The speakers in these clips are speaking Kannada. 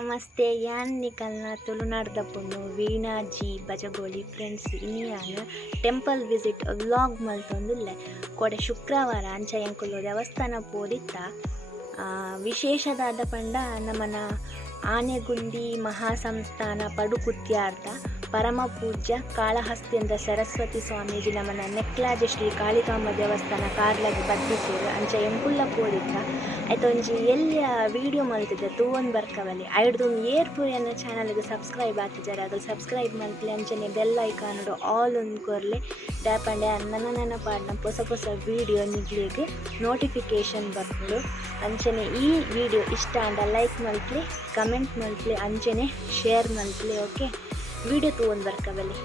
ನಮಸ್ತೆ ಯಾನ್ ನಿಕಲ್ನ ತುಳುನಾಡ್ದ ಪೊಣ್ಣು Veena G Bajagoli friends ಇನಿಯಾನ temple visit vlog ಮಲ್ತೊಂದುಲ್ಲೆ ಕೊಡೆ ಶುಕ್ರವಾರ ಅಂಚ ಎಂಕುಲು ದೇವಸ್ಥಾನ ಪೋದಿತ್ತ ವಿಶೇಷದಾದ ಪಂಡ ನಮ್ಮನ ಆನೆಗುಂದಿ ಮಹಾಸಂಸ್ಥಾನ ಪಡುಕುತ್ಯಾರ್ದ ಪರಮ ಪೂಜ್ಯ ಕಾಳಹಸ್ತಿಯಂದ ಸರಸ್ವತಿ ಸ್ವಾಮೀಜಿ ನಮ್ಮನ ನೆಕ್ಲಾಜಿ ಶ್ರೀ ಕಾಳಿಕಾಂಬ ದೇವಸ್ಥಾನ ಕಾರ್ಲಾಗಿ ಬದ್ದಿದ್ದೇವೆ ಅಂಚ ಎಂಕುಲ್ಲ ಪೋದಿತ್ತ ಆಯ್ತೊಂಜಿ ಎಲ್ಲಿಯ ವೀಡಿಯೋ ಮಲ್ತಿದ್ದೆ ತೂವೊಂದು ಬರ್ಕವಲ್ಲಿ ಐಡ್ದೊಂದು ಏರ್ಪುರಿ ಅನ್ನೋ ಚಾನಲ್ಗೆ ಸಬ್ಸ್ಕ್ರೈಬ್ ಆಗ್ತಿದ್ದಾರೆ ಅದು ಸಬ್ಸ್ಕ್ರೈಬ್ ಮಲ್ಪಲೆ ಅಂಚನೆ ಬೆಲ್ ಐಕಾನ್ ಆಲ್ ಒಂದು ಕೊರ್ಲೆ ಡ್ಯಾಪಂಡೆ ನನ್ನ ಪಾಡ್ನ ಹೊಸ ಹೊಸ ವೀಡಿಯೋ ನಿಗ್ಲಿಗೆ ನೋಟಿಫಿಕೇಶನ್ ಬರ್ಬೋದು ಅಂಚನೆ ಈ ವಿಡಿಯೋ ಇಷ್ಟ ಅಂಡ ಲೈಕ್ ಮಲ್ಪಲೆ ಕಮೆಂಟ್ ಮಲ್ಪಲೆ ಅಂಚನೆ ಶೇರ್ ಮಲ್ಪಲೆ ಓಕೆ ವಿಡಿಯೋ ತೂವೊಂದು ಬರ್ಕವಲ್ಲಿ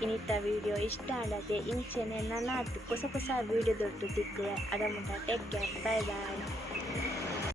ಇನ್ನಿತ್ತ ವಿಡಿಯೋ ಇಷ್ಟ ಆಡದೆ ಇಂಚೆನೆ ನನ್ನ ಹೊಸ ಹೊಸ ವಿಡಿಯೋ ದೊಡ್ಡ ತಿಕ್ಕುವೆ ಅದ ಮುಟ್ಟ ಟೇಕ್ ಕೇರ್ ಬೈ ಬಾಯ್.